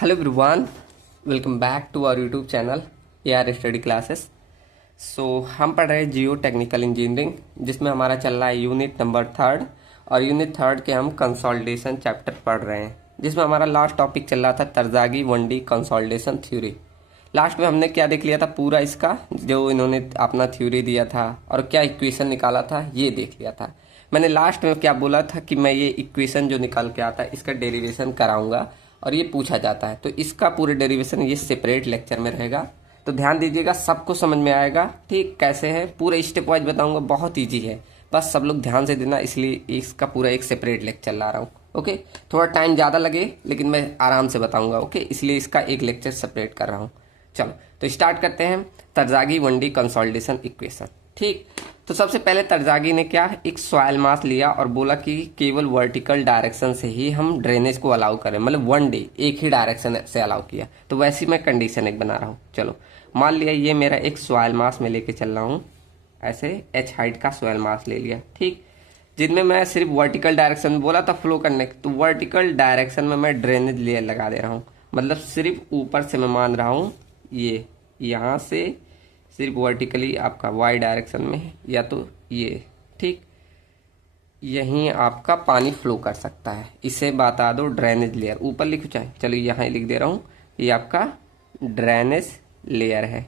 Hello everyone, welcome back to our YouTube channel AR study classes. हम पढ़ रहे हैं जियो टेक्निकल इंजीनियरिंग, जिसमें हमारा चल रहा है यूनिट नंबर 3 और यूनिट 3 के हम कंसोलिडेशन चैप्टर पढ़ रहे हैं, जिसमें हमारा लास्ट टॉपिक चल रहा था तरजागी 1D कंसोलिडेशन थ्योरी। लास्ट में हमने क्या देख लिया था, पूरा इसका जो इन्होंने अपना थ्योरी दिया था और क्या इक्वेशन निकाला था ये देख लिया था। मैंने लास्ट में क्या बोला था कि मैं ये इक्वेशन जो निकाल के आता है इसका डेरिवेशन कराऊंगा और ये पूछा जाता है, तो इसका पूरे डेरिवेशन ये सेपरेट लेक्चर में रहेगा। तो ध्यान दीजिएगा, सबको समझ में आएगा। ठीक, कैसे है पूरे स्टेप वाइज बताऊंगा, बहुत ईजी है, बस सब लोग ध्यान से देना, इसलिए इसका पूरा एक सेपरेट लेक्चर ला रहा हूँ। ओके, थोड़ा टाइम ज़्यादा लगे लेकिन मैं आराम से बताऊंगा। ओके, इसलिए इसका एक लेक्चर सेपरेट कर रहा हूँ। चलो तो स्टार्ट करते हैं। तरजागी 1D कंसोलिडेशन इक्वेशन। ठीक, तो सबसे पहले तरजागी ने क्या, एक सॉइल मास लिया और बोला कि केवल वर्टिकल डायरेक्शन से ही हम ड्रेनेज को अलाउ करें, मतलब 1D एक ही डायरेक्शन से अलाउ किया। तो वैसी मैं कंडीशन एक बना रहा हूँ। चलो मान लिया ये मेरा एक सॉइल मास में लेके चल रहा हूँ, ऐसे h हाइट का सॉइल मास ले लिया। ठीक, जिनमें मैं सिर्फ वर्टिकल डायरेक्शन में बोला था फ्लो करने, तो वर्टिकल डायरेक्शन में मैं ड्रेनेज लेयर लगा दे रहा हूँ, मतलब सिर्फ ऊपर से मैं मान रहा हूँ ये यहाँ से सिर्फ वर्टिकली आपका वाई डायरेक्शन में, या तो ये। ठीक, यहीं आपका पानी फ्लो कर सकता है, इसे बता दो ड्रेनेज लेयर। ऊपर लिखो चाहे, चलो यहाँ ही लिख दे रहा हूँ, ये आपका ड्रेनेज लेयर है।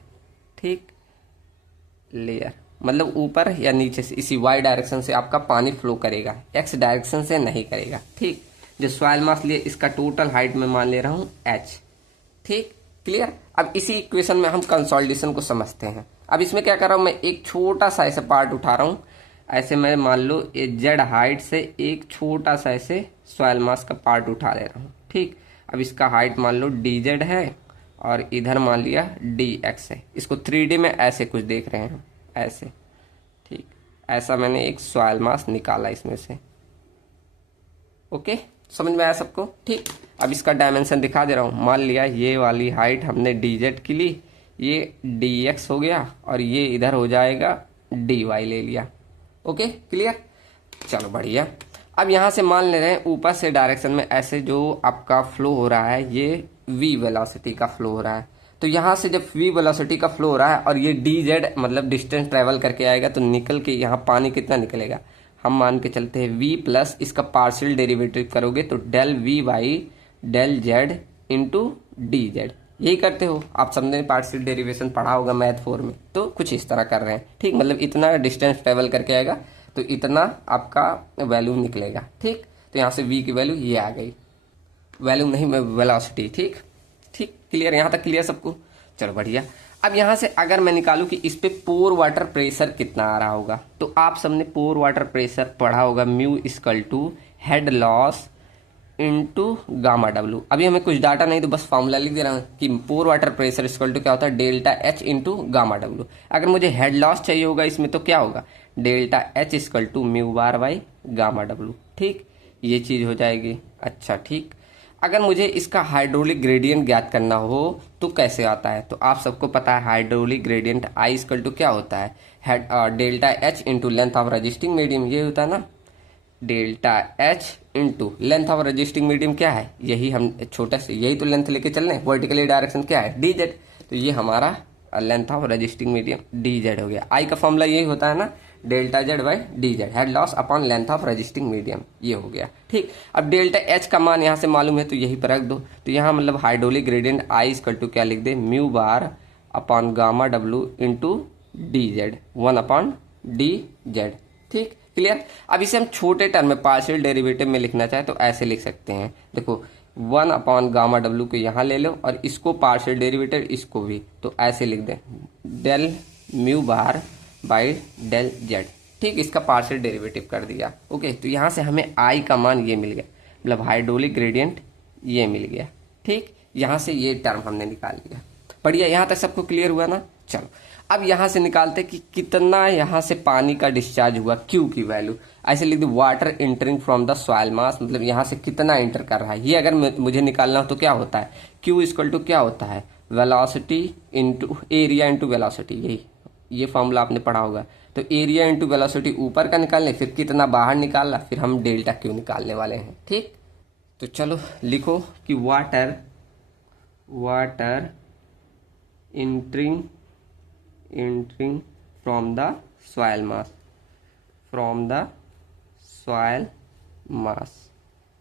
ठीक, लेयर मतलब ऊपर या नीचे से इसी वाई डायरेक्शन से आपका पानी फ्लो करेगा, एक्स डायरेक्शन से नहीं करेगा। ठीक, जो सॉइल मास लिए इसका टोटल हाइट में मान ले रहा हूँ h। ठीक, क्लियर। अब इसी इक्वेशन में हम कंसोलिडेशन को समझते हैं। अब इसमें क्या कर रहा हूं, मैं एक छोटा सा ऐसे पार्ट उठा रहा हूं, ऐसे मैं मान लो ये जेड हाइट से एक छोटा सा ऐसे सॉइल मास का पार्ट उठा ले रहा हूं। ठीक, अब इसका हाइट मान लो dz है और इधर मान लिया dx है। इसको 3D में ऐसे कुछ देख रहे हैं, ऐसे। ठीक, ऐसा मैंने एक सॉइल मास निकाला इसमें से। ओके, समझ में आया सबको। ठीक, अब इसका डायमेंशन दिखा दे रहा हूँ। मान लिया ये वाली हाइट हमने dz की ली, ये dx हो गया और ये इधर हो जाएगा dy ले लिया। Okay, clear. चलो बढ़िया। अब यहाँ से मान ले रहे हैं ऊपर से डायरेक्शन में ऐसे जो आपका फ्लो हो रहा है, ये v वेलोसिटी का फ्लो हो रहा है। तो यहाँ से जब v वेलोसिटी का फ्लो हो रहा है और ये dz मतलब डिस्टेंस ट्रेवल करके आएगा, तो निकल के यहाँ पानी कितना निकलेगा, हम मान के चलते हैं v प्लस इसका पार्शियल डेरिवेटिव करोगे तो del v by del z into D z. यही करते हो आप, सबने पार्शियल डेरिवेशन पढ़ा होगा मैथ 4 में, तो कुछ इस तरह कर रहे हैं। ठीक, मतलब इतना डिस्टेंस ट्रेवल करके आएगा तो इतना आपका वैल्यू निकलेगा। ठीक, तो यहाँ से v की वैल्यू ये आ गई, वैल्यू नहीं मैं वेलोसिटी। ठीक ठीक, क्लियर, यहाँ तक क्लियर सबको। चलो बढ़िया। अब यहाँ से अगर मैं निकालूं कि इस पे पोर वाटर प्रेशर कितना आ रहा होगा, तो आप सबने पोर वाटर प्रेशर पढ़ा होगा, mu equal to head loss into gamma डब्ल्यू। अभी हमें कुछ डाटा नहीं, तो बस फॉर्मूला लिख दे रहा हूँ कि पोर वाटर प्रेशर इक्वल टू क्या होता है, delta h into gamma W. अगर मुझे हेड लॉस चाहिए होगा इसमें, तो क्या होगा, delta h equal to mu bar by gamma डब्ल्यू। ठीक, ये चीज़ हो जाएगी। अच्छा ठीक, अगर मुझे इसका हाइड्रोलिक ग्रेडियंट ज्ञात करना हो तो कैसे आता है, तो आप सबको पता है hydraulic gradient I equal to क्या होता है, head delta h into length of resisting medium, ये होता है ना, delta h into length of resisting medium क्या है, यही हम छोटा से यही तो लेंथ लेके चल रहे हैं, वर्टिकली डायरेक्शन क्या है डी जेड, तो ये हमारा length of resisting medium D Z हो गया। आई का फॉर्मूला यही होता है ना, delta Z by D Z, head loss upon length of resisting medium, ये हो गया। ठीक, अब डेल्टा एच का मान यहाँ से मालूम है तो यही पर रख दो, तो यहाँ मतलब hydraulic gradient I equal to क्या लिख दे, mu bar upon gamma W into D Z, 1 upon D Z. ठीक, क्लियर। अब इसे हम छोटे टर्म में पार्शियल डेरिवेटिव में लिखना चाहे तो ऐसे लिख सकते हैं, देखो 1 अपॉन गामा डब्ल्यू को यहाँ ले लो और इसको पार्शियल डेरिवेटिव इसको भी, तो ऐसे लिख दें del mu bar by del z. ठीक, इसका पार्शियल डेरिवेटिव कर दिया। ओके, तो यहाँ से हमें आई का मान ये मिल गया, मतलब हाइड्रोलिक ग्रेडियंट ये मिल गया। ठीक, यहाँ से ये टर्म हमने निकाल लिया। बढ़िया, यहाँ तक सबको क्लियर हुआ ना। चलो अब यहाँ से निकालते कि कितना यहाँ से पानी का डिस्चार्ज हुआ, क्यू की वैल्यू ऐसे लिख दो, water entering from the soil मास, मतलब यहाँ से कितना एंटर कर रहा है, ये अगर मुझे निकालना हो तो क्या होता है, क्यू इक्वल टू क्या होता है, velocity into area into velocity, यही ये फॉर्मूला आपने पढ़ा होगा। तो एरिया इंटू वेलोसिटी ऊपर का निकालने, फिर कितना बाहर निकालना, फिर हम डेल्टा क्यू निकालने वाले हैं। ठीक, तो चलो लिखो कि water water entering from the soil mass, from the soil mass।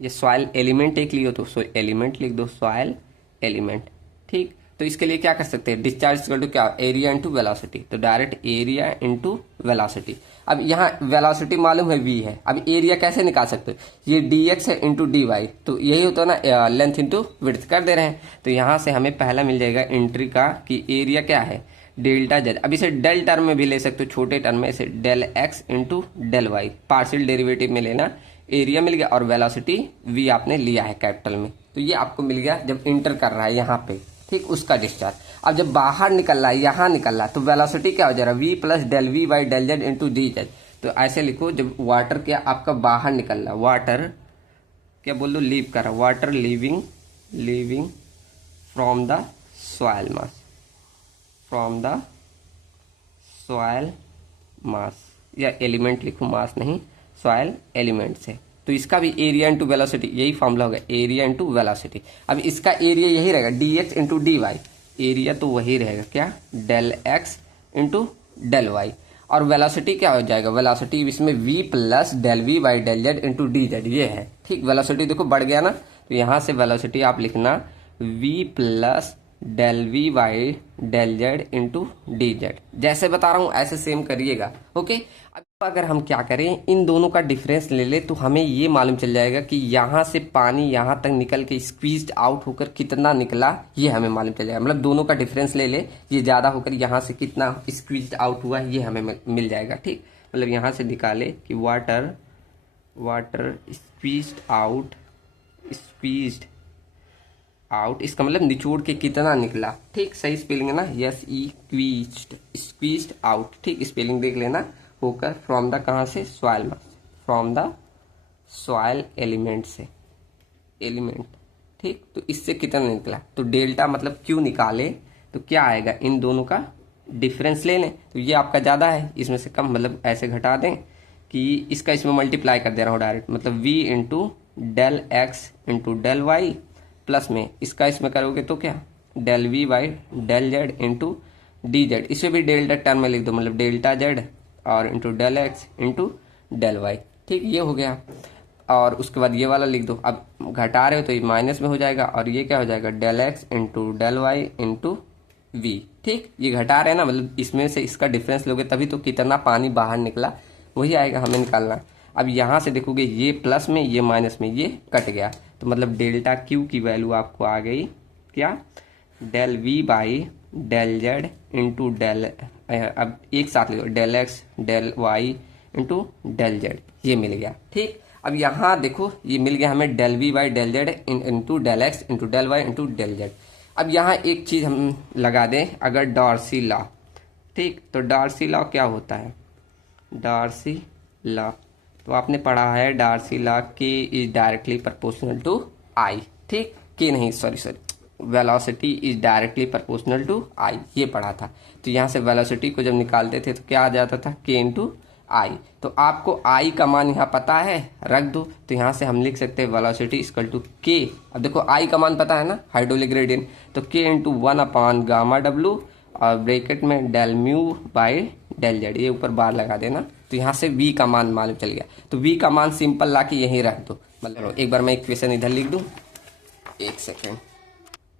ये सॉइल एलिमेंट एक लियो तो एलिमेंट लिख दो, सॉइल एलिमेंट। ठीक, तो इसके लिए क्या कर सकते हैं, डिस्चार्ज इक्वल टू क्या, एरिया इंटू वेलोसिटी। तो डायरेक्ट एरिया इंटू वेलोसिटी। अब यहाँ वेलोसिटी मालूम है v है, अब एरिया कैसे निकाल सकते हो, ये dx है इंटू डी वाई, तो यही होता है ना, लेंथ इंटू विड्थ कर दे रहे हैं। तो यहाँ से हमें पहला मिल जाएगा एंट्री का कि एरिया क्या है, डेल्टा जेड। अब इसे डेल टर्म में भी ले सकते हो, छोटे टर्म में इसे del x into del y, partial derivative में लेना, एरिया मिल गया और वेलोसिटी v आपने लिया है कैपिटल में। तो ये आपको मिल गया जब इंटर कर रहा है यहाँ पे, ठीक, उसका डिस्चार्ज। अब जब बाहर निकल रहा है, यहाँ निकल रहा है, तो वेलोसिटी क्या हो जा रहा है, v plus del v by del z into D z. तो ऐसे लिखो, जब वाटर क्या आपका बाहर निकल रहा है, वाटर क्या बोल दो, लीव कर रहा है, water leaving from the soil mass, from the soil मास, या एलिमेंट लिखो, मास नहीं, सॉइल एलिमेंट से। तो इसका भी एरिया इंटू वेलोसिटी, यही फॉर्मूला होगा, एरिया इंटू वेलोसिटी। अब इसका एरिया यही रहेगा, dx into d y, area तो वही रहेगा क्या, del x into del y. और वेलोसिटी क्या हो जाएगा, वेलोसिटी इसमें v plus del v by del z into D z, ये है। ठीक, वेलोसिटी देखो बढ़ गया ना, तो यहाँ से वेलोसिटी आप लिखना v plus del v by del z into D z, जैसे बता रहा हूँ ऐसे सेम करिएगा। ओके, अब अगर हम क्या करें, इन दोनों का डिफरेंस ले ले तो हमें ये मालूम चल जाएगा कि यहाँ से पानी यहाँ तक निकल के स्क्वीज्ड आउट होकर कितना निकला, ये हमें मालूम चल जाएगा। मतलब दोनों का डिफरेंस ले ले, ये ज़्यादा होकर यहाँ से कितना स्क्वीज्ड आउट हुआ, ये हमें मिल जाएगा। ठीक, मतलब यहाँ से निकाले कि वाटर स्क्वीज्ड आउट, इसका मतलब निचोड़ के कितना निकला। ठीक, सही स्पेलिंग है ना, यस ई स्क्वीज्ड आउट। ठीक, स्पेलिंग देख लेना, होकर फ्रॉम द कहाँ से, soil mass, from the soil element से, एलिमेंट। ठीक, तो इससे कितना निकला, तो डेल्टा मतलब क्यू निकाले तो क्या आएगा, इन दोनों का डिफरेंस ले लें। तो ये आपका ज़्यादा है, इसमें से कम, मतलब ऐसे घटा दें कि इसका इसमें मल्टीप्लाई कर दे रहा हूँ डायरेक्ट, मतलब v into del x into del y, plus में इसका इसमें करोगे तो क्या, del v by del z into D z, इसे भी डेल्टा टर्म में लिख दो, मतलब डेल्टा जेड और into del x into del y. ठीक, ये हो गया। और उसके बाद ये वाला लिख दो, अब घटा रहे हो तो ये माइनस में हो जाएगा, और ये क्या हो जाएगा, del x into del Y into v. ठीक, ये घटा रहे हैं ना, मतलब इसमें से इसका डिफरेंस लोगे तभी तो कितना पानी बाहर निकला वही आएगा हमें निकालना। अब यहाँ से देखोगे ये प्लस में, ये माइनस में, ये कट गया, तो मतलब डेल्टा क्यू की वैल्यू आपको आ गई क्या, del v by del z into del, अब एक साथ लिखो, del x del Y into del Z, ये मिल गया। ठीक, अब यहाँ देखो ये मिल गया हमें del v by del z into del x into del Y into del z. अब यहाँ एक चीज़ हम लगा दें, अगर डार्सी लॉ, ठीक, तो डार्सी लॉ क्या होता है, डार्सी लॉ तो आपने पढ़ा है, Darcy law K is directly proportional to I. ठीक, के नहीं, sorry, velocity is directly proportional to I, ये पढ़ा था। तो यहाँ से वेलोसिटी को जब निकालते थे तो क्या आ जाता था, के इंटू आई। तो आपको आई का मान यहाँ पता है, रख दो, तो यहाँ से हम लिख सकते हैं वेलोसिटी इक्वल टू के। अब देखो आई का मान पता है ना, हाइड्रोलिक ग्रेडियंट, तो के इंटू 1/γ और ब्रैकेट में del mu by del Z, ये ऊपर बार लगा देना। तो यहाँ से v का मान मालूम चल गया, तो v का मान सिंपल ला के यहीं रख दो। मतलब एक बार मैं इक्वेशन इधर लिख दूँ, एक सेकेंड,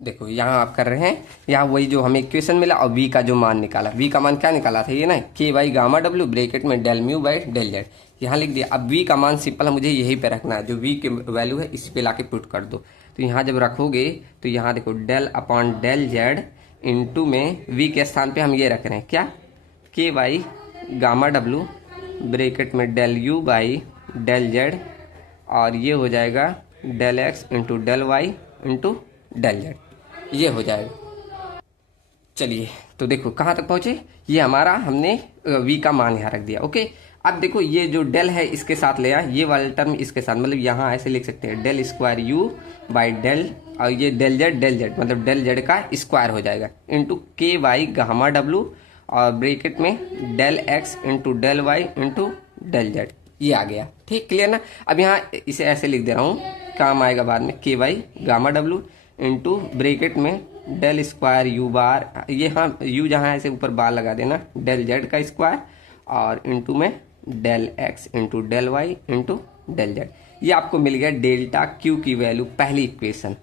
देखो यहाँ आप कर रहे हैं, यहाँ वही जो हमें इक्वेशन मिला और v का जो मान निकाला, v का मान क्या निकाला था, ये ना, k by gamma w bracket में del mu by del Z, यहाँ लिख दिया। अब v का मान सिंपल मुझे यहीं पे रखना है, जो v की वैल्यू है इस पे लाके पुट कर दो। तो यहाँ जब रखोगे तो यहाँ देखो del upon del z into में v के स्थान पे हम ये रख रहे हैं क्या, k by gamma w bracket में del u by del Z, और ये हो जाएगा del x into del Y into del Z, ये हो जाएगा। चलिए तो देखो कहाँ तक पहुँचे, ये हमारा हमने v का मान यहाँ रख दिया। ओके, अब देखो ये जो डेल है इसके साथ ले आए, ये वाला टर्म इसके साथ, मतलब यहाँ ऐसे लिख सकते हैं del square u by del, और ये डेल जेड मतलब डेल जेड का स्क्वायर हो जाएगा into k by gamma w और ब्रैकेट में del x into del Y into del Z, ये आ गया। ठीक, क्लियर ना। अब यहाँ इसे ऐसे लिख दे रहा हूँ, काम आएगा बाद में, k by gamma w into bracket में डेल स्क्वायर यू बार, ये हाँ यू जहाँ ऐसे ऊपर बार लगा देना, डेल जेड का स्क्वायर और इंटू में del x into del Y into del Z. ये आपको मिल गया डेल्टा क्यू की वैल्यू, पहली इक्वेशन।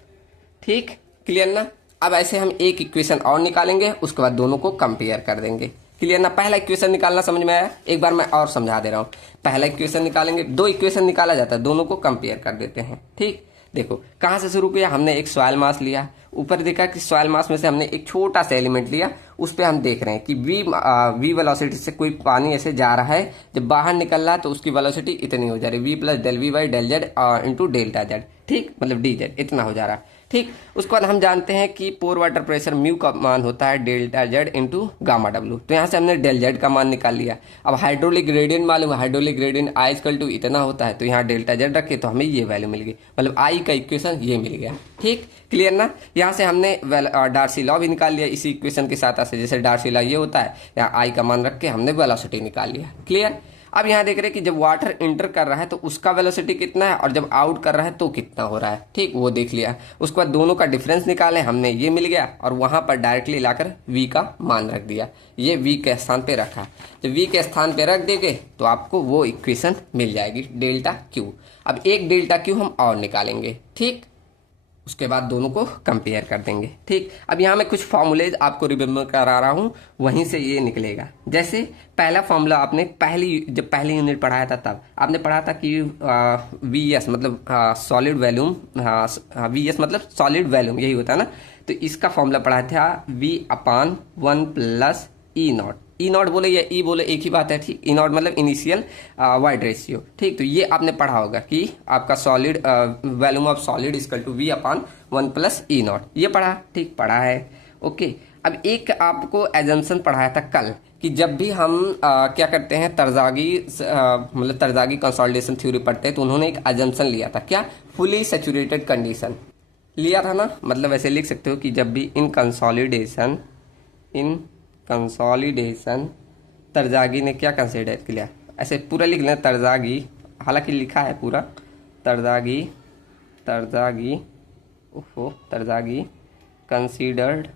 ठीक, क्लियर ना। अब ऐसे हम एक इक्वेशन और निकालेंगे, उसके बाद दोनों को कंपेयर कर देंगे। क्लियर ना। पहला इक्वेशन निकालना समझ में आया? एक बार मैं और समझा दे रहा हूँ। पहला इक्वेशन निकालेंगे, दो इक्वेशन निकाला जाता है, दोनों को कंपेयर कर देते हैं। ठीक, देखो कहाँ से शुरू किया हमने, एक सॉइल मास लिया, ऊपर देखा कि सॉइल मास में से हमने एक छोटा सा एलिमेंट लिया, उस पर हम देख रहे हैं कि वी वेलोसिटी से कोई पानी ऐसे जा रहा है, जब बाहर निकल रहा है तो उसकी वेलोसिटी इतनी हो जा रही है, v plus del v by del z into delta z. ठीक, मतलब डी जेड इतना हो जा रहा है। ठीक, उसके बाद हम जानते हैं कि पोर वाटर प्रेशर म्यू का मान होता है delta Z into gamma W, तो यहाँ से हमने डेल जेड का मान निकाल लिया। अब हाइड्रोलिक ग्रेडियंट मालूम है, hydraulic gradient I equal to इतना होता है, तो यहाँ डेल्टा जेड रखे तो हमें ये वैल्यू मिल गई, मतलब आई का इक्वेशन ये मिल गया। ठीक, क्लियर ना। यहाँ से हमने डार्सी लॉ भी निकाल लिया इसी इक्वेशन के साथ से, जैसे डार्सी लॉ ये होता है, यहाँ आई का मान रख के हमने वेलोसिटी निकाल लिया। क्लियर। अब यहाँ देख रहे हैं कि जब वाटर इंटर कर रहा है तो उसका वेलोसिटी कितना है और जब आउट कर रहा है तो कितना हो रहा है। ठीक, वो देख लिया। उसके बाद दोनों का डिफरेंस निकाले हमने, ये मिल गया और वहां पर डायरेक्टली लाकर v का मान रख दिया, ये v के स्थान पे रखा। जब v के स्थान पे रख देंगे तो आपको वो इक्वेशन मिल जाएगी डेल्टा क्यू। अब एक डेल्टा क्यू हम और निकालेंगे। ठीक, उसके बाद दोनों को कंपेयर कर देंगे। ठीक, अब यहाँ मैं कुछ फॉर्मूलेज आपको रिमेम्बर करा रहा हूँ, वहीं से ये निकलेगा। जैसे पहला फॉर्मूला आपने जब पहली यूनिट पढ़ाया था तब आपने पढ़ा था कि वी एस मतलब सॉलिड वॉल्यूम, वी एस मतलब सॉलिड वॉल्यूम यही होता है ना। तो इसका फॉर्मूला पढ़ा था वी अपान 1 प्लस ई नॉट। ई नॉट बोले या ई बोले एक ही बात है। ठीक, ई नॉट मतलब इनिशियल वाइड रेशियो। ठीक, तो ये आपने पढ़ा होगा कि आपका solid volume of solid equal to v upon 1 plus E naught, ये पढ़ा। ठीक, पढ़ा है। ओके, अब एक आपको एजम्पशन पढ़ाया था कल कि जब भी हम क्या करते हैं तरजागी मतलब तरजागी कंसोलिडेशन थ्योरी पढ़ते हैं तो उन्होंने एक एजम्पशन लिया था, क्या, फुली सैचुरेटेड कंडीशन लिया था ना। मतलब ऐसे लिख सकते हो कि जब भी इन कंसोलिडेशन तरजागी ने क्या कंसिडर किया, ऐसे पूरा लिख लें तरजागी, हालांकि लिखा है पूरा तरजागी कंसीडर्ड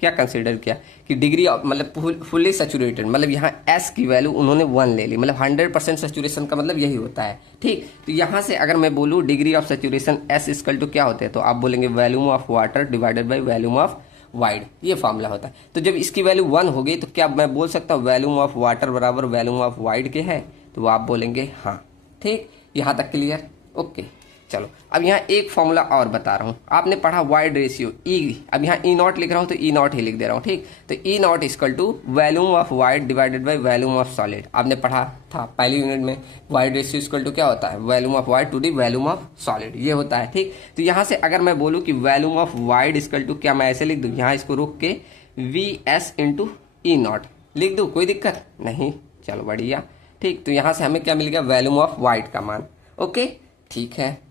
क्या कंसीडर किया कि डिग्री मतलब फुली सैचुरेटेड, मतलब यहाँ एस की वैल्यू उन्होंने 1 ले ली, मतलब 100% सैचुरेशन का मतलब यही होता है। ठीक, तो यहाँ से अगर मैं बोलूँ degree of saturation s equal to क्या होते हैं, तो आप बोलेंगे volume of water divided by volume of void, ये फॉर्मूला होता है। तो जब इसकी वैल्यू 1 हो गई तो क्या मैं बोल सकता हूँ वॉल्यूम ऑफ वाटर बराबर वॉल्यूम ऑफ वाइड के है, तो आप बोलेंगे हाँ। ठीक, यहाँ तक क्लियर। ओके, चलो अब यहाँ एक फॉर्मूला और बता रहा हूँ। आपने पढ़ा वाइड रेशियो ई, अब यहाँ ई नॉट लिख रहा हूँ तो ई नॉट ही लिख दे रहा हूँ। ठीक, तो E naught equal to volume of void divided by volume of solid, आपने पढ़ा था पहली यूनिट में। वाइड रेशियो इक्वल टू क्या होता है, volume of void to the volume of solid, ये होता है। ठीक, तो यहाँ से अगर मैं बोलूँ कि volume of void equal to क्या, मैं ऐसे लिख दूँ, यहाँ इसको रोक के v s into e naught लिख दूँ, कोई दिक्कत नहीं। चलो बढ़िया। ठीक, तो यहाँ से हमें क्या मिल गया, वॉल्यूम ऑफ वाइड का मान। ओके, ठीक है।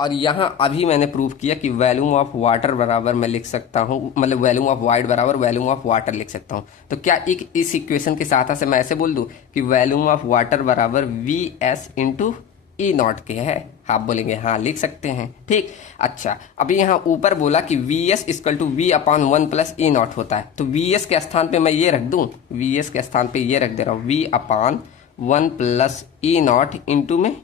और यहाँ अभी मैंने प्रूव किया कि वॉल्यूम ऑफ वाटर बराबर मैं लिख सकता हूँ, मतलब वॉल्यूम ऑफ वाइड बराबर वॉल्यूम ऑफ वाटर लिख सकता हूँ। तो क्या एक इस इक्वेशन के साथ से मैं ऐसे बोल दूँ कि वॉल्यूम ऑफ वाटर बराबर we s into e not के है, आप बोलेंगे हाँ लिख सकते हैं। ठीक, अच्छा अभी यहाँ ऊपर बोला कि v s equal to v upon 1 plus E naught होता है, तो वी एस के स्थान पे मैं ये रख दूँ, वी एस के स्थान पे ये रख दे रहा हूँ वी अपॉन 1 प्लस ई नॉट इंटू में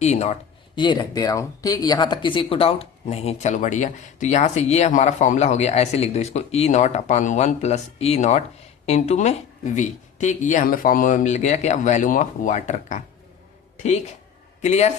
ई नॉट, ये रख दे रहा हूँ। ठीक, यहाँ तक किसी को डाउट नहीं, चलो बढ़िया। तो यहाँ से ये हमारा फॉर्मूला हो गया, ऐसे लिख दो इसको ई नॉट अपॉन 1 प्लस ई नॉट इंटू में वी। ठीक, ये हमें फॉर्मूला मिल गया क्या, वॉल्यूम ऑफ वाटर का। ठीक, क्लियर,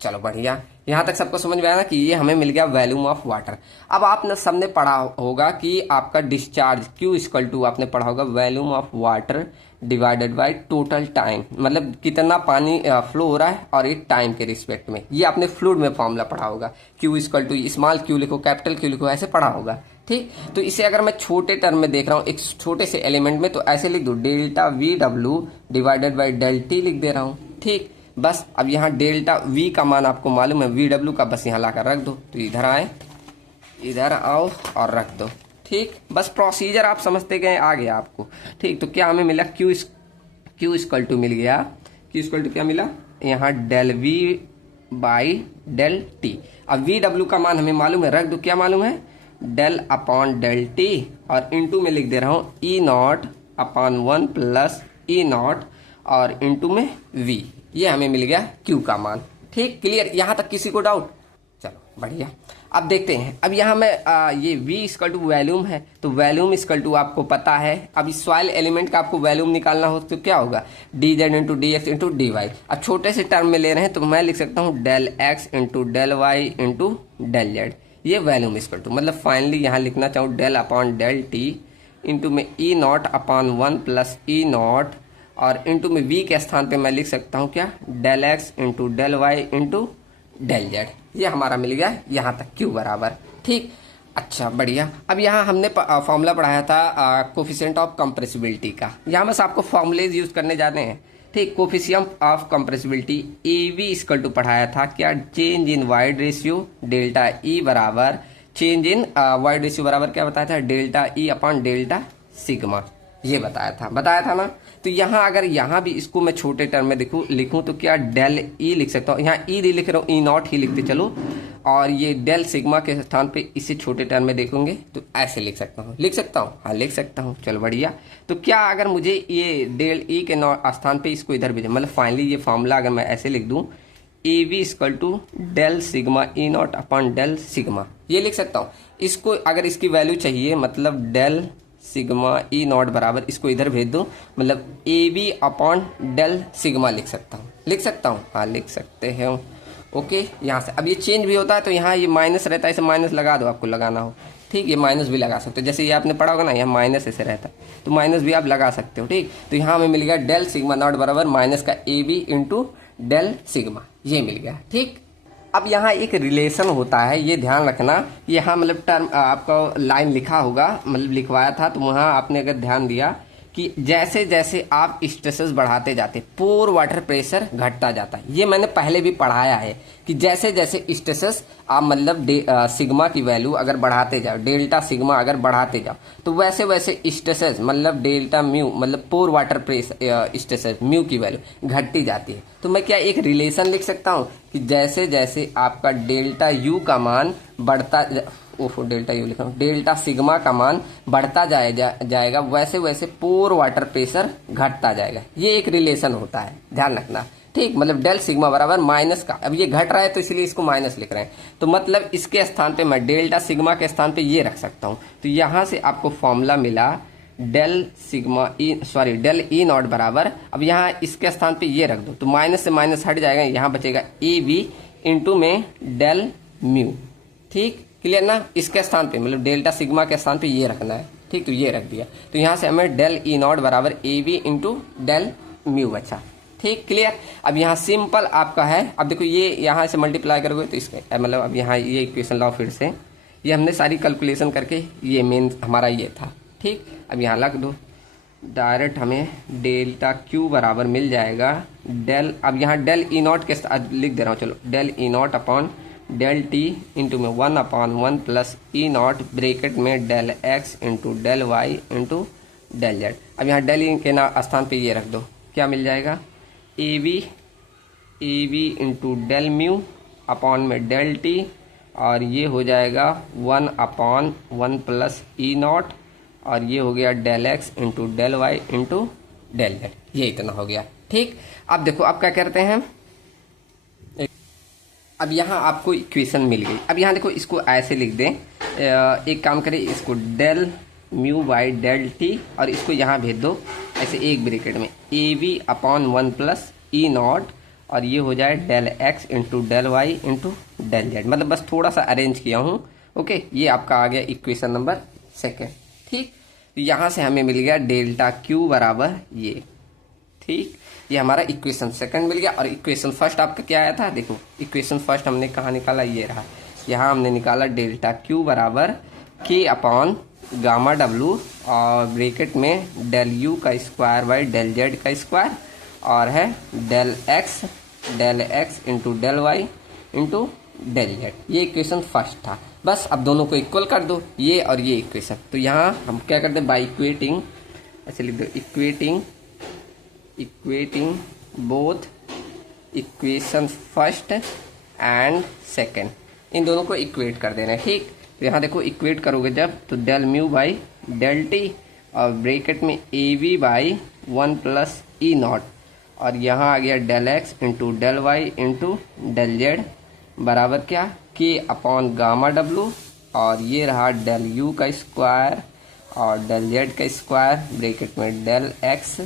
चलो बढ़िया। यहाँ तक सबको समझ में आया ना कि ये हमें मिल गया वॉल्यूम ऑफ वाटर। अब आपने सबने पढ़ा होगा कि आपका डिस्चार्ज Q इक्वल टू आपने पढ़ा होगा volume of water divided by total time, मतलब कितना पानी फ्लो हो रहा है और एक टाइम के रिस्पेक्ट में। ये आपने फ्लूइड में फॉर्मूला पढ़ा होगा, Q equal to small q लिखो कैपिटल Q लिखो, ऐसे पढ़ा होगा। ठीक, तो इसे अगर मैं छोटे टर्म में देख रहा हूँ एक छोटे से एलिमेंट में, तो ऐसे लिख दो डेल्टा वी डब्ल्यू डिवाइडेड बाई डेल टी लिख दे रहा हूँ। ठीक, बस अब यहाँ डेल्टा V का मान आपको मालूम है, VW का बस यहाँ लाकर रख दो। तो इधर आए, इधर आओ और रख दो। ठीक, बस प्रोसीजर आप समझते गए, आ गया आपको। ठीक, तो क्या हमें मिला, Q इक्वल टू मिल गया, Q इक्वल टू क्या मिला यहाँ del V by del t. अब वी डब्ल्यू का मान हमें मालूम है, रख दो, क्या मालूम है, डेल अपॉन डेल टी, और इंटू में लिख दे रहा हूँ ई नॉट अपॉन 1 प्लस ई नॉट और इंटू में वी। ये हमें मिल गया क्यू का मान। ठीक, क्लियर, यहां तक किसी को डाउट? चलो बढ़िया। अब देखते हैं, अब यहाँ में ये v इक्वल टू वैल्यूम है, तो वैल्यूम इक्वल टू आपको पता है। अब इस सॉइल एलिमेंट का आपको वैल्यूम निकालना हो तो क्या होगा, d z into d x into d y. अब छोटे से टर्म में ले रहे हैं तो मैं लिख सकता हूँ del x into del Y into del Z. ये वैल्यूम इक्वल टू, मतलब फाइनली यहाँ लिखना चाहूँ del upon del T into में ई नॉट अपॉन 1 प्लस ई नॉट और इंटू में v के स्थान पे मैं लिख सकता हूँ क्या, del x into del Y into del Z. ये हमारा मिल गया यहाँ तक क्यू बराबर। ठीक, अच्छा बढ़िया। अब यहाँ हमने फॉर्मूला पढ़ाया था कोफिशिएंट ऑफ कंप्रेसिबिलिटी का। यहाँ बस आपको फॉर्मूलेज यूज करने जाते हैं। ठीक, coefficient of compressibility a v equal to पढ़ाया था क्या, change in void ratio delta e बराबर चेंज इन वाइड रेशियो बराबर क्या बताया था, delta e upon delta sigma. ये बताया था ना। तो यहाँ अगर यहाँ भी इसको मैं छोटे टर्म में लिखूं तो क्या, डेल ई लिख सकता हूँ, यहाँ ई लिख रहा हूँ, ई नॉट ही लिखते चलो, और ये डेल सिग्मा के स्थान पे इसे छोटे टर्म में देखोगे तो ऐसे लिख सकता हूँ, हाँ लिख सकता हूँ। चलो बढ़िया। तो क्या अगर मुझे ये डेल ई के स्थान पे इसको इधर भेजा, मतलब फाइनली ये फॉर्मूला अगर मैं ऐसे लिख दूं, a v equal to del sigma e naught upon del sigma, ये लिख सकता हूँ। इसको अगर इसकी वैल्यू चाहिए, मतलब डेल सिग्मा ई नॉट बराबर, इसको इधर भेज दो, मतलब a b upon del sigma लिख सकता हूँ, हाँ लिख सकते हैं। ओके, यहाँ से अब ये चेंज भी होता है तो यहाँ ये माइनस रहता है, इसे माइनस लगा दो, आपको लगाना हो। ठीक, ये माइनस भी लगा सकते हो, जैसे ये आपने पढ़ा होगा ना, यहाँ माइनस ऐसे रहता है तो माइनस भी आप लगा सकते हो। ठीक, तो यहाँ हमें मिल गया डेल सिग्मा नॉट बराबर माइनस का a b into del sigma, ये मिल गया। ठीक, अब यहाँ एक रिलेशन होता है, ये ध्यान रखना। यहाँ मतलब टर्म आपको लाइन लिखा होगा, मतलब लिखवाया था, तो वहाँ आपने अगर ध्यान दिया कि जैसे जैसे आप स्ट्रेसेस बढ़ाते जाते पोर वाटर प्रेशर घटता जाता है। ये मैंने पहले भी पढ़ाया है कि जैसे जैसे स्ट्रेसेस आप मतलब सिग्मा की वैल्यू अगर बढ़ाते जाओ, डेल्टा सिग्मा अगर बढ़ाते जाओ, तो वैसे वैसे स्ट्रेसेस मतलब डेल्टा म्यू मतलब पोर वाटर प्रेशर स्ट्रेसेस म्यू की वैल्यू घटती जाती है। तो मैं क्या एक रिलेशन लिख सकता हूँ कि जैसे जैसे आपका डेल्टा यू का मान बढ़ता डेल्टा यू लिखा हूँ, डेल्टा सिग्मा का मान बढ़ता जाएगा वैसे वैसे पोर वाटर प्रेशर घटता जाएगा। ये एक रिलेशन होता है, ध्यान रखना। ठीक, मतलब डेल सिग्मा बराबर माइनस का, अब ये घट रहा है तो इसलिए इसको माइनस लिख रहे हैं, तो मतलब इसके स्थान पे मैं डेल्टा सिग्मा के स्थान पे ये रख सकता हूँ। तो यहाँ से आपको फॉर्मूला मिला डेल ई नॉट बराबर, अब यहाँ इसके स्थान पे ये रख दो तो माइनस से माइनस हट जाएगा, यहाँ बचेगा ए बी इंटू में डेल म्यू। ठीक, क्लियर ना। इसके स्थान पे मतलब डेल्टा सिग्मा के स्थान पे ये रखना है। ठीक, तो ये रख दिया, तो यहाँ से हमें डेल ई नॉट बराबर a b into del mu बचा। ठीक, क्लियर। अब यहाँ सिंपल आपका है, अब देखो ये यहाँ से मल्टीप्लाई करोगे तो इसके मतलब अब यहाँ ये इक्वेशन लाओ फिर से, ये हमने सारी कैलकुलेशन करके ये मेन हमारा ये था। ठीक, अब यहाँ लग दो, डायरेक्ट हमें डेल्टा क्यू बराबर मिल जाएगा डेल, अब यहाँ डेल ई नॉट के लिख दे रहा हूँ, चलो del e naught upon del T into में 1/1 प्लस ई नॉट ब्रैकेट में del x into del Y into del z. अब यहाँ डेल ई के स्थान पे ये रख दो, क्या मिल जाएगा, a b into del mu upon में डेल टी, और ये हो जाएगा 1/1 प्लस ई नॉट, और ये हो गया del x into del Y into del Z. ये इतना हो गया। ठीक, अब देखो अब क्या करते हैं, अब यहाँ आपको इक्वेशन मिल गई। अब यहाँ देखो इसको ऐसे लिख दें, एक काम करें, इसको del mu by del T और इसको यहाँ भेज दो ऐसे एक ब्रैकेट में a b upon 1 plus E naught, और ये हो जाए del x into del Y into del z. मतलब बस थोड़ा सा अरेंज किया हूँ। ओके, ये आपका आ गया इक्वेशन नंबर 2। ठीक, तो यहाँ से हमें मिल गया डेल्टा क्यू बराबर ये। ठीक, ये हमारा इक्वेशन 2 मिल गया। और इक्वेशन 1 आपका क्या आया था, देखो इक्वेशन 1 हमने कहाँ निकाला, ये रहा, यहाँ हमने निकाला डेल्टा क्यू बराबर के अपॉन गामा डब्लू और ब्रैकेट में डेल यू का स्क्वायर बाई डेल जेड का स्क्वायर, और है del x into del Y into del Z. ये इक्वेशन 1 था। बस अब दोनों को इक्वल कर दो, ये और ये इक्वेशन। तो यहाँ हम क्या करते हैं, बाई इक्वेटिंग ऐसे लिख दो, equating both equation 1 and second, इन दोनों को इक्वेट कर देना है। ठीक, तो यहाँ देखो इक्वेट करोगे जब, तो del mu by del T और ब्रैकेट में a v by 1 plus E naught, और यहाँ आ गया del x into del Y into del z बराबर क्या, के अपॉन गामा डब्लू, और ये रहा डेल यू का स्क्वायर और डेल जेड का स्क्वायर ब्रैकेट में del x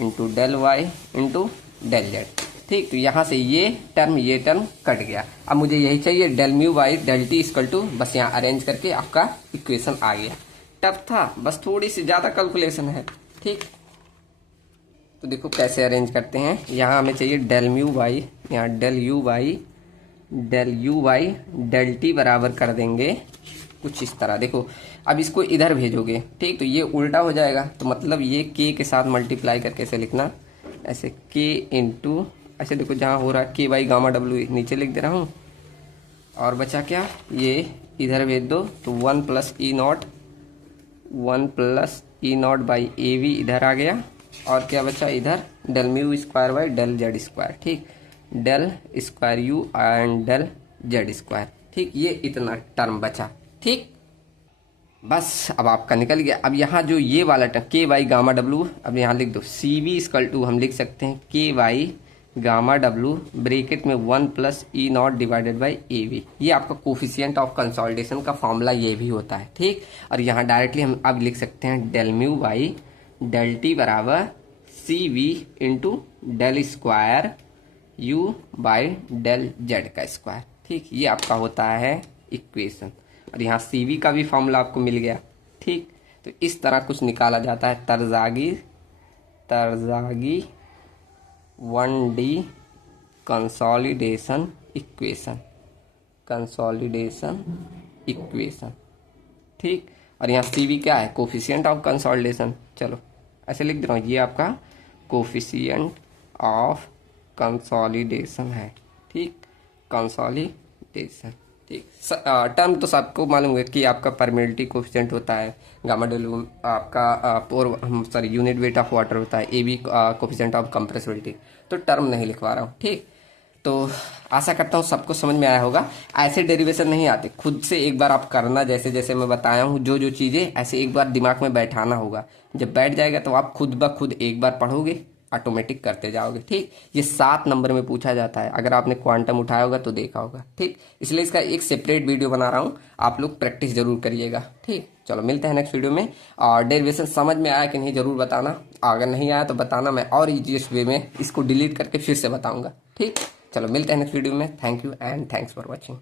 into del Y into del z. ठीक, तो यहाँ से ये टर्म कट गया। अब मुझे यही चाहिए del mu by del t equal to, बस यहाँ अरेंज करके आपका इक्वेशन आ गया। टफ था, बस थोड़ी सी ज़्यादा कैलकुलेशन है। ठीक, तो देखो कैसे अरेंज करते हैं। यहाँ हमें चाहिए डेल म्यू बाई, यहाँ del u by del T बराबर कर देंगे कुछ इस तरह। देखो अब इसको इधर भेजोगे, ठीक, तो ये उल्टा हो जाएगा, तो मतलब ये के साथ मल्टीप्लाई करके ऐसे लिखना, ऐसे के इंटू, ऐसे देखो जहाँ हो रहा है के बाई गामा डब्ल्यू नीचे लिख दे रहा हूँ, और बचा क्या, ये इधर भेज दो, तो 1 plus E naught by A V इधर आ गया, और क्या बचा इधर del mu square by del Z square. ठीक, del square U and del Z square. ठीक, ये इतना टर्म बचा। ठीक, बस अब आपका निकल गया। अब यहाँ जो ये वाला टर्म के बाई गामा डब्लू, अब यहाँ लिख दो सी वी इक्वल टू, हम लिख सकते हैं के बाई गामा डब्लू ब्रैकेट में 1 plus E not divided by A we. ये आपका कोफिशिएंट ऑफ कंसोलिडेशन का फॉर्मूला ये भी होता है। ठीक, और यहाँ डायरेक्टली हम अब लिख सकते हैं del mu by del T बराबर C V into del square U by del Z का स्क्वायर। ठीक, ये आपका होता है इक्वेशन, और यहाँ सी वी का भी फॉर्मूला आपको मिल गया। ठीक, तो इस तरह कुछ निकाला जाता है तरजागी 1D कंसोलिडेशन इक्वेशन। ठीक, और यहाँ सी वी क्या है, कोफिशिएंट ऑफ कंसोलिडेशन। चलो ऐसे लिख दे रहा हूँ, ये आपका कोफिशिएंट ऑफ कंसोलिडेशन है। ठीक, कंसोलिडेशन। ठीक, टर्म तो सबको मालूम है कि आपका परमेबिलिटी कोफिशिएंट होता है, गामा डेल्यू आपका यूनिट वेट ऑफ वाटर होता है, a b coefficient of compressibility. तो टर्म नहीं लिखवा रहा हूँ। ठीक, तो आशा करता हूँ सबको समझ में आया होगा। ऐसे डेरिवेशन नहीं आते, खुद से एक बार आप करना, जैसे जैसे मैं बताया हूँ, जो चीज़ें ऐसे एक बार दिमाग में बैठाना होगा। जब बैठ जाएगा तो आप खुद ब खुद एक बार पढ़ोगे, ऑटोमेटिक करते जाओगे। ठीक, ये 7 नंबर में पूछा जाता है, अगर आपने क्वांटम उठाया होगा तो देखा होगा। ठीक, इसलिए इसका एक सेपरेट वीडियो बना रहा हूँ, आप लोग प्रैक्टिस जरूर करिएगा। ठीक, चलो मिलते हैं नेक्स्ट वीडियो में। और डेरिवेशन समझ में आया कि नहीं जरूर बताना, अगर नहीं आया तो बताना, मैं और ईजीएस्ट वे में इसको डिलीट करके फिर से बताऊंगा। ठीक, चलो मिलते हैं नेक्स्ट वीडियो में। Thank you and thanks for watching.